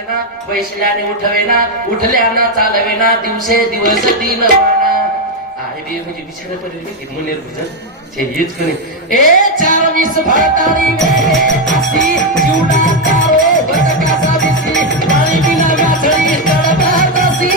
अर्चना बैसल्याने उठवेना उठल्याना चालवेना दिवसे दिवस दिन आहे बे म्हणजे बिचारा पर्यंत मुनेर भजन हेच कोणी ए 420 भरताळी अशी जीवना तारो बदकाचा दिसी पाणी बिना गाठळी तडपात अशी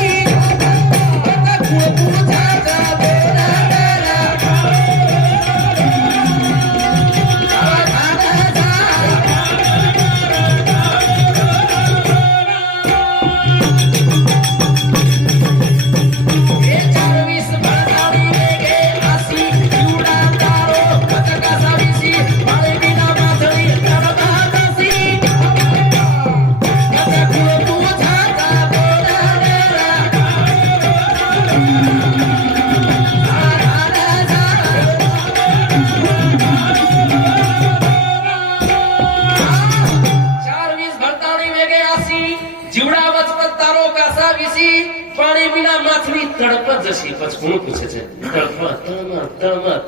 पाणी बिना माथली तडपत जशी पचकून पुछायचं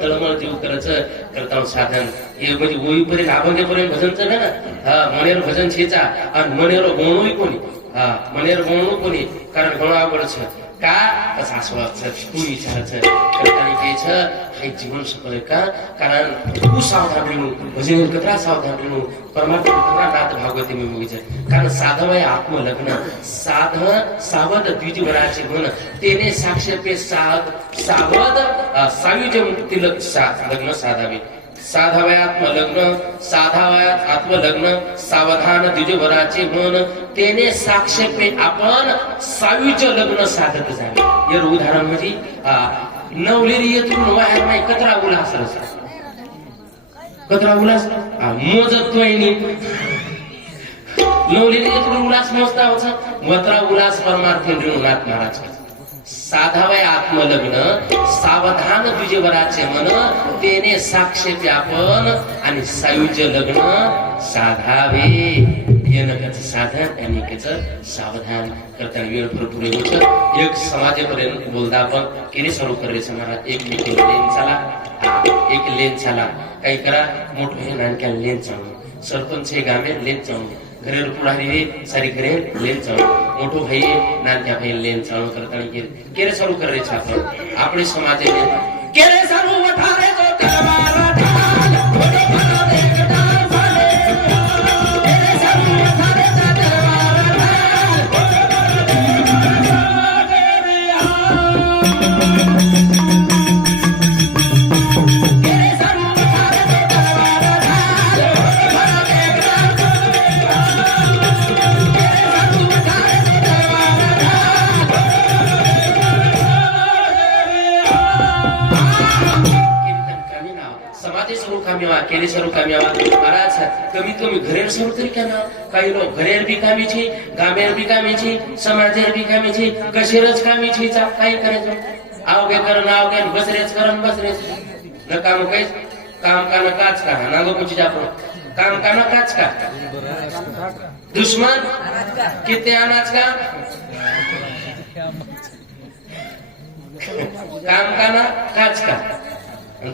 तळमळ जीव करायचं करता साधन हे म्हणजे ओळीपर्यंत अभंगेपर्यंत भजनचं ना हा मनेर भजन छेचा आणि मनेर गोणूही कोणी हा मनेर गोणू कोणी कारण गोणा आवडच का असं असवाचं तू विचारायचं करताना घ्यायचं हे जीवन सफल का कारण तू सावधान रेणू भजन कथा सावधान रेणू परमात्मा कथा नाथ भागवती मी बघितलं कारण साधव आहे आत्मलग्न साध सावध द्विजवराचे म्हण तेने साक्षेपे सावध सायुज मुक्ती लग्न साधावे साधावयात लग्न साधावयात आत्मलग्न सावधान द्विजवराचे म्हण तेने साक्षेपे आपण सायुज लग्न साधत जावे यार उदाहरण म्हणजे नवलेरी येथून बाहेर नाही कचरा उल्हास कचरा उल्हास मोजत नवलेरी येथून उल्हास मोजता होता वत्रा उल्हास परमार्थ नाथ महाराज साधावय आत्मलग्न सावधान द्विजवराचे मन तेने साक्षेपे आपण आणि सायुज्य लग्न साधावे येणकच साधन आणि एकच सावधान करताना वेळ भरपूर होत एक समाजापर्यंत बोलता आपण केले सर्व करायचं महाराज एक लेन चाला काही करा मोठं हे नानक्या लेन चालू सरपंच हे गामे लेन चालू घरेर पुढारी सारी घरे लेन चालू मोठो भाई नानक्या भाई लेन चालू करताना केले सर्व करायचं आपण आपले समाज केले सर्व वठारे जो तलवार केली सर्व काम्यावा महाराज कमीत कमी घरेर सर्व तरी काम्या काही लोक घरेर बी कामीची गामेर बी कामीची समाजेर बी कामीची कशेरच कामीची काही करायचं आवगे करण आवगे बसरेच करण बसरेच न काम काहीच काम का न काच का नागो कुची आपण काम का न काच का दुश्मन कितने अनाज का काम का न काच का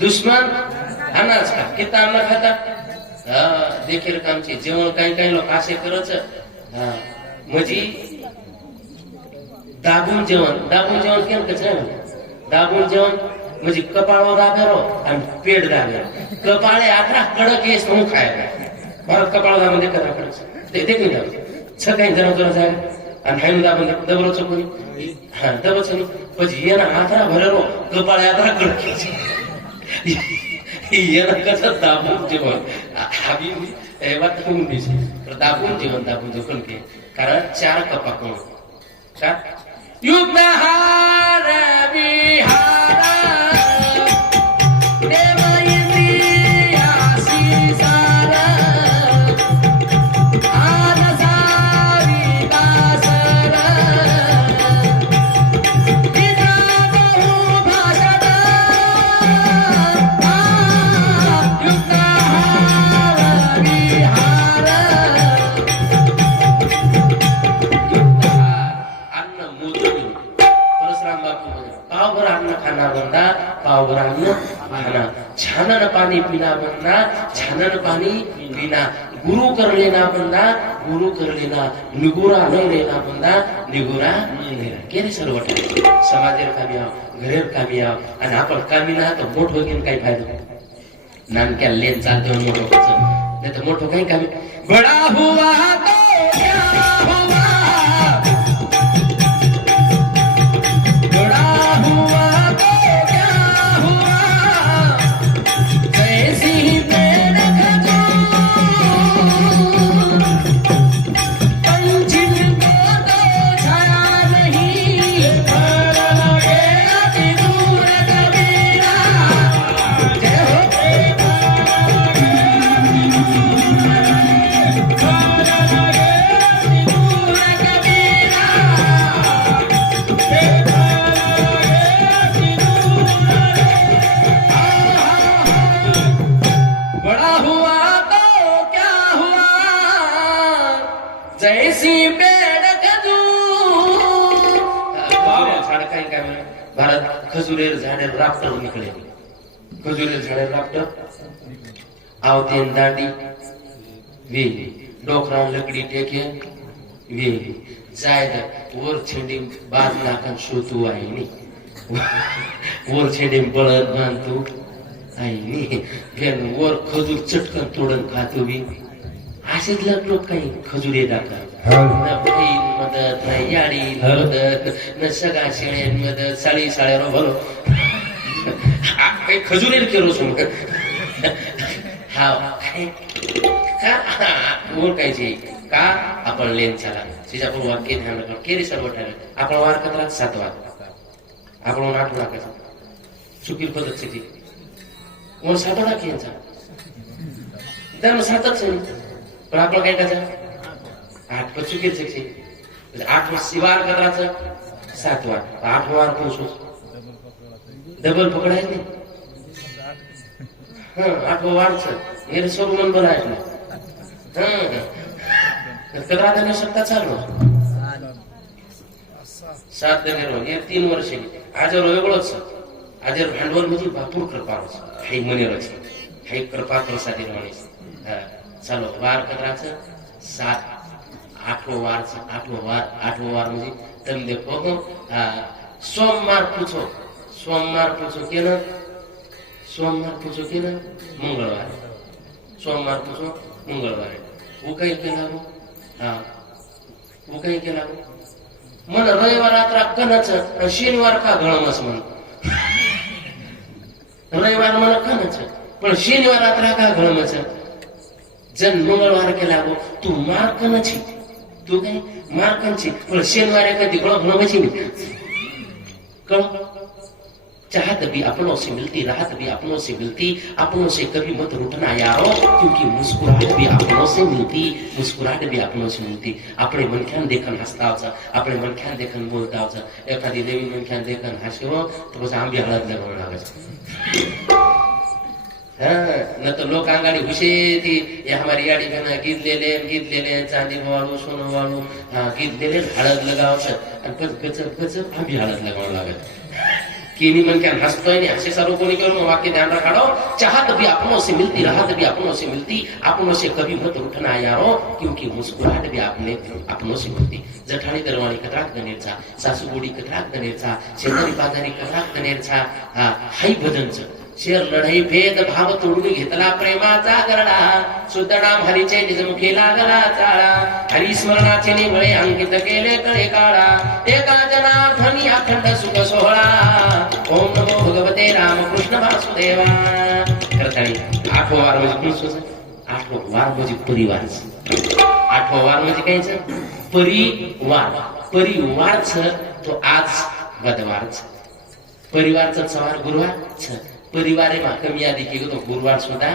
दुश्मन अनाज का कितना अन्न खाता देखील कामचे जेवण काही लोक असे करच म्हणजे दाबून जेवण केम कच दाबून जेवण म्हणजे कपाळ दाबेरो आणि पेट दाबेरो कपाळे आखरा कडक येस म्हणून खायला मला कपाळ दाबून करा कडक ते देखील छ काही जरा जाय आणि हायू दाबून दबरो चकोनी हा दबच म्हणजे येणं आखरा भरेरो कपाळे आखरा कडक कसं दाबून जेवण आम्ही वाटत दाबून जेवण के कारण 4 कपा कोण का युग हार विहार छानन पाणी पिना म्हणना छानन पाणी पिना गुरु कर लेना बंदा गुरु कर लेना निगुरा नहीं लेना बंदा निगुरा नहीं लेना केरी सर्व समाजेर कामी आव घरेर कामी आव आणि आपण कामी ना तर मोठं घेऊन काही फायदा नानक्या लेन चालतो मोठं कसं नाही तर मोठं काही कामी बडा हुआ तो क्या हुआ बडा हुआ तो क्या हुआ जैसी पेड़ पंछी को तो छाया नहीं पर लगे अति दूर कबीरा जय हो बड़ा हुआ तो क्या हुआ जैसी पेड़ खजूर झाड काय काय म्हणे भारत खजुरेर झाडेर राफ्टर निकले खजुरेर झाडेर राफ्टर आवतेन दांडी वे डोकरान लकडी टेके वे जायद वर छेंडी बाज नाकन शोतू आहे नी वर छेंडी बळद बांधतो आहे नी फेन वर खजूर चटकन तोडून खातो बी असेच लोक काही खजुरे टाकतात न बहीण मदत न याडी मदत न सगळा शेळ्यां मदत साळी साळ्यारो भरो काही खजुरेर केलो सो हा ओळखायचे का आपण लेन चाला आपण वाक्य ध्यान रखा केरी सर्व ठरलं आपण वार करा 7 वार आपण 8 टाकायचा चुकील पद्धत से वर 7 टाकायचा दर 7च पण आपण काय करायचं 8 पर चुकील से 8 सिवार करायचं 7 वार 8 वार पोसो डबल पकडायचं नाही 8 वारचं हे सर्व मन बनायचं नाही कदरा देणे शकता चालू 7 देणे 3 वर्षे आजर वेगळंच आजर भांडवल म्हणजे भरपूर कृपा हाय मनेरच हाय कृपा प्रसादी म्हणीस चालू वार कदराचं 7 8 वार म्हणजे तम देखो सोमवार पूछो केलं मंगळवार सोमवार पूछो मंगळवार वो काही केला मन रविवार रात्र कनच शनिवार का गळमस म्हण रविवार मन कनच पण शनिवार रात्र का गळमच जन मंगळवार केला गो तू मार्कनची तू काही मार्कनची पण शनिवार कधी गळमची कळ चाहत भी अपनों से मिलती राहत भी अपनों से मिलती अपनों से कभी मत रूठना यारो क्योंकि मुस्कुराहट भी अपनों से मिलती मुस्कुराहट भी अपनों से मिलती अपने मनख्यान देखन हसतावचं अपने मनख्यान देखन बोलतावचं एखादी नवीन मनख्यान देखन हसलो तर बस आंबी हळद लगावं लागायचं न तो लोक आंगाडी हुशे थी ये हमारी याडी बहना गीत ले चांदी वाळू सोनं वाळू गीत ले हळद लगावचं आणि गजब आंबी हळद लगावं लागायचं केनी मन क्या हंसतोय नहीं हंसे सारों को निकल में वाक्य ध्यान रखाड़ो चाहत भी अपनों से मिलती राहत भी अपनों से मिलती अपनों से कभी मत उठना यारो क्योंकि मुस्कुराहट भी आपने अपनों से मिलती जठाणी दरवाणी कतराक दनेरचा सासूगोडी कतराक दनेरचा शेजारी पाजारी कतराक दनेरचा हाई भजनचं शेर लढाई भेद भाव तोडून घेतला प्रेमाचा गरडा सुतडाम हरीचे निजमुखी लागला चाळा हरिस्मरणाचे निवळे अंकित केले कळे काळा एका जनार्दनी अखंड सुख सोहळा ओम नमो भगवते रामकृष्ण वासुदेवा करतानी 8 वार म्हणजे कोण 8 वार म्हणजे परिवार 8 वार म्हणजे कायचं परिवारच तो आज बुधवारच परिवारचा सवार गुरुवार परिवारे मा कमी आधी की तो गुरुवार सुद्धा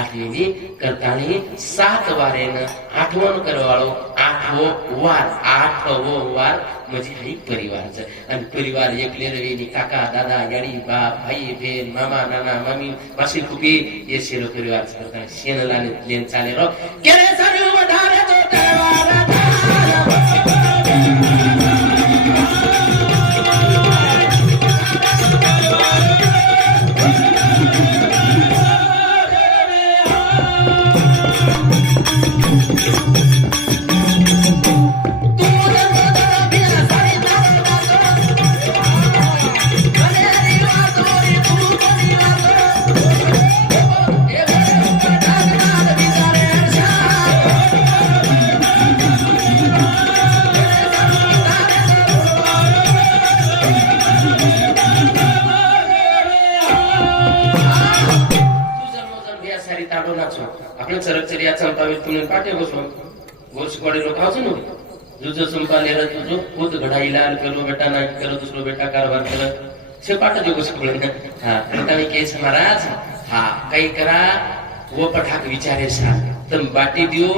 आठवी करतानी 7 वारेनं आठवण करवाळो 8वो वार म्हणजे हाई परिवारचं आणि परिवार एकले रवी काका दादा याडी बाप भाई बहीण मामा नाना मामी मासी फुफी हे शेरो परिवारचं करताना शेणला लेन चाले रो केले सर्व धारे तो करवारा चरकचरिया चंपावी तुम्ही पाठे बसवा गोरसवाडी लोक આવશે ને जुजो चंपा लेरा तुझो खुद घडाई लाल पेलो बेटा ना पेलो दूसरो बेटा कारभार कर से पाठ जो कुछ बोले हाँ बतावे के महाराज हाँ कई करा वो पठाक विचारे सा तुम बाटी दियो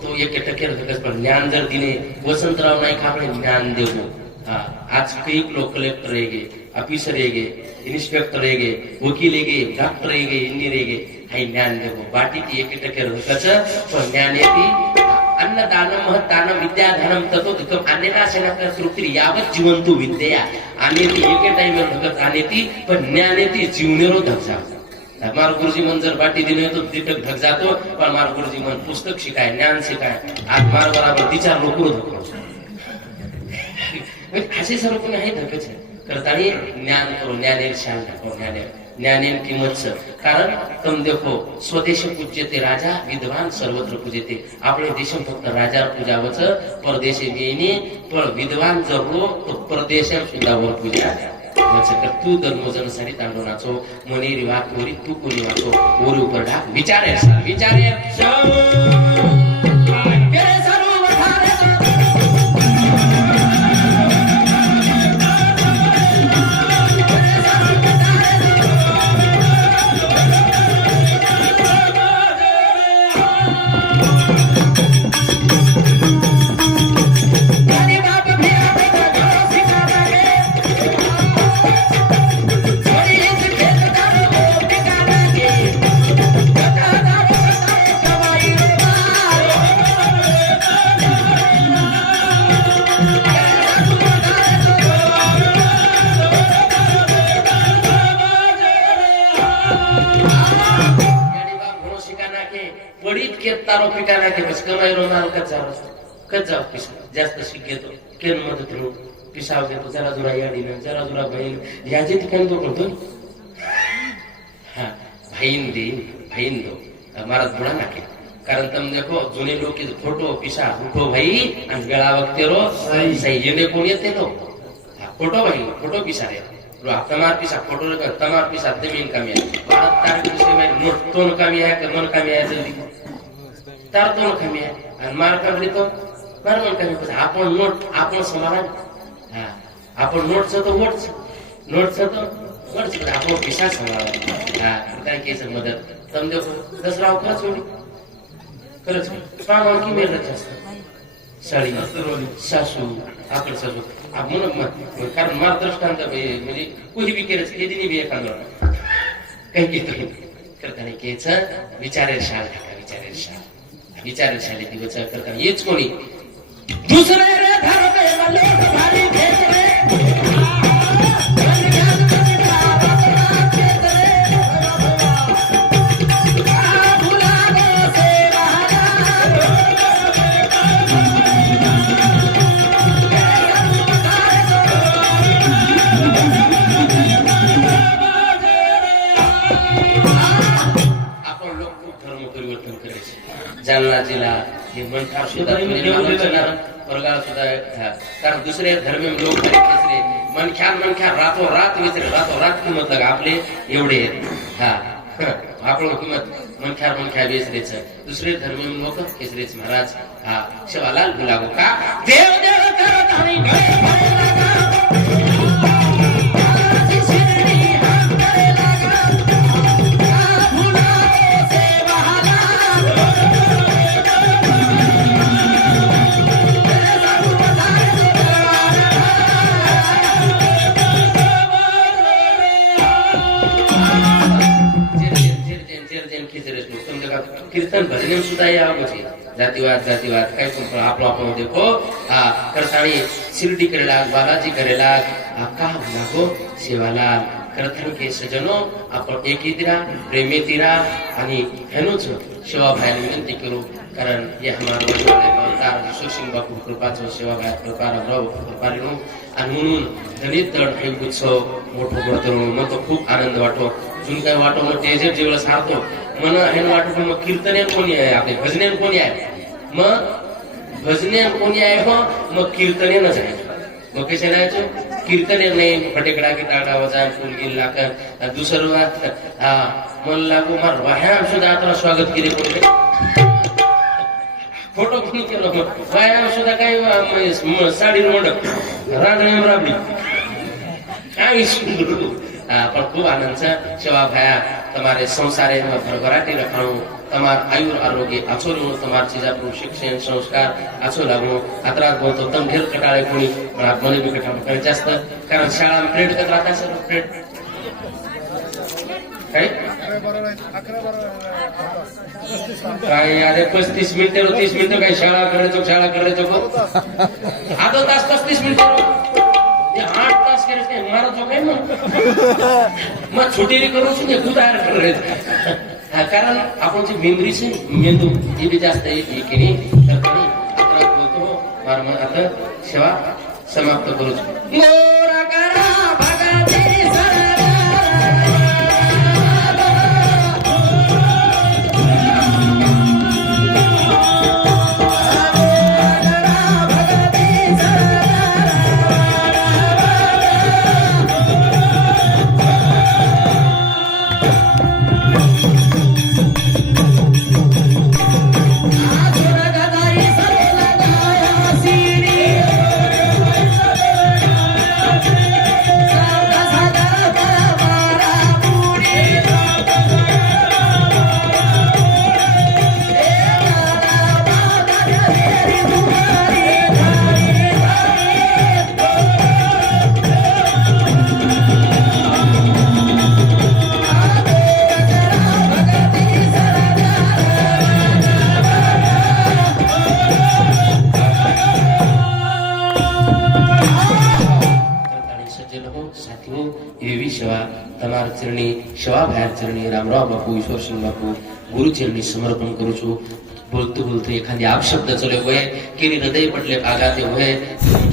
तो एक टक्के रखस पण ज्ञान जर दिने वसंतराव नाईक આપણે ज्ञान देवो हाँ आज कई लोग कलेक्टर रहेगे ऑफिसर रहेगे इन्स्पेक्टर रहेगे वकील रहेगे डॉक्टर रहेगे इंजीनियर रहेगे हाई ज्ञान देवो बाटी ती एक टक्के रखस पण ज्ञान येती अन्नदानम महत्दानम विद्यादानम ततोधिकम अन्यनाशना तृप्ती यावत जीवंतु विद्या आणि ती एके टाइम भगत आणि ती पण ज्ञान येती जीवनेरो धगजा मारो गुरुजी मन जर बाटी दिले तो तिटक ढक जातो पण मारो गुरुजी मन पुस्तक शिकाय ज्ञान शिकाय आज मारो बराबर विचार लोकरो धको असे सर्व कोणी आहे धकच आहे करतानी ज्ञान करो ज्ञानेर शान ढको ज्ञानेर किंमत कारण तुम देखो स्वदेश पूज्यते राजा विद्वान सर्वत्र पूजते आपले देश फक्त राजा पूजावच परदेशी येणे पण विद्वान जरलो तो परदेशात सुद्धा वर पूजा तू धर्मजन सारी तांडो नाचो मनेरी वाट कोरी तू कोणी वाचो ओरी उपर ढाक विचारे तारो पिटा नाखे बस कमाईरो माल कच्चा पिसा जास्त शिक घेतो केन मदत नो पिसाव घेतो जरा जुरा याडीनं जरा जुरा बहीण याचे ठिकाणी तो करतो हा बहीण दो महाराज बुडा नाखे कारण तुम देखो जुने लोक फोटो पिसा उठो भाई आणि गळा वक्तेरो सही येणे कोण येते लो फोटो भाई फोटो पिसा रे तमार पिसा फोटो तमार पिसा जमीन कमी आहे भारत तारीख विषय में नोट तोन कमी आहे मन कमी आहे जल्दी तार दोन कमी आहे आणि मार काढली तो मार मन कमी आपण नोट आपण समाधान हा आपण नोटच तो वोटच आपण पिसा समाधान हा काय केस मदत तम देखो दसराव खरंच सामान की मेहनत जास्त साडी सासू आपण सासू म्हणून कारण मार दृष्टांत म्हणजे कोणी बी केलं हे दिनी बी एखादं काही घेतो करताना केच विचारशाली दिवस करताना हेच कोणी दुसरे रे धरते मलोट भारी घेतले जालना जिल्हा हे मनखार सुद्धा वर्गाला सुद्धा कारण दुसरे धर्म लोक खेचले मनख्यार रात किंमत लगा आपले एवढे हा आपण किंमत मनख्यार बेसरेच दुसरे धर्म लोक खेचलेच महाराज हा शिवालाल गुलाबो का देव करत आणि कीर्तन भजन सुद्धा यावं जातीवाद काय पण आपलं देखो हा करताणी शिर्डी करेला बालाजी करेला का लागो सेवाला करतानी के सजनो आपण एकीतिरा प्रेमेतिरा आणि हेनोच सेवा भायला विनंती करू कारण हे हमारा सुसिंग बापू कृपाचं सेवा भाय कृपा कृपारीनो आणि म्हणून दलित तळ हे उत्सव मोठं पडतो मग तो खूप आनंद वाटतो जून काय वाटो मग तेजे जेवढं सारतो मन हे वाटत मग कीर्तने कोणी आहे आपले भजने कोणी आहे मग भजने कोणी आहे मग कीर्तने न जायचं मग कसे जायचं कीर्तने नाही फटेकडा गिटाडा वाजा फुल गिल लाकर दुसरं हा मन लागू मार वाह्या सुद्धा आता स्वागत केले कोणी फोटो कोणी केलं व्यायाम सुद्धा काही साडी मंडप रांधण राबली પણ ખૂબ આનંદ છે સેવા ભયા તમારે સંસારે ભરભરાટી રખાણું તમાર આયુર આરોગ્ય આછો રહેવું તમાર ચીજાપનું શિક્ષણ સંસ્કાર આછો લાગવું આતરાत बोलतो तम ढेर कटाळे कोणी पण મને बी कटाळ करे जास्त कारण शाळा प्लेट कत राहता सर प्लेट काय अरे 35 मिनिटं 30 मिनिटं काही शाळा करायचो आधो तास 35 मिनिटं 8 तास करायचं काय मारा जो काय मग छोटी करू છું ને કુદાર કરે कारण आपण जी मेमरी છે मेंदू એ બી जास्त आहे की नाही तर कधी आता बोलतो मार आता सेवा समाप्त करू છું मोरा करा भगते એવી સેવા તમારા ચરણી સેવા ભાઈ ચરણી રામરાવ બાપુ ઈશ્વરસિંહ બાપુ ગુરુ ચરણી સમર્પण करू છું बोलतो बोलतो एखादी अपशब्द चले होय की हृदय पटले आघाते होय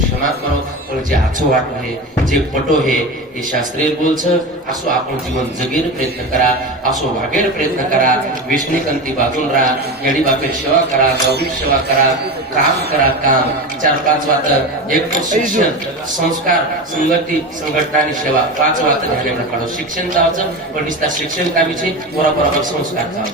क्षमा करो पण जे आछो वाट आहे जे पटो हे हे शास्त्रीय बोलच असो आपण जीवन जगेर प्रयत्न करा असो वागेर प्रयत्न करा विष्णुकंती बाजून राहा येडी बापेर सेवा करा गौरी सेवा करा काम 4-5 वात एक तो शिक्षण संस्कार संगती संघटना आणि सेवा 5 वात ध्यान काढो शिक्षण जावचं पण निस्ता शिक्षण कामीचे बरोबर संस्कार जाव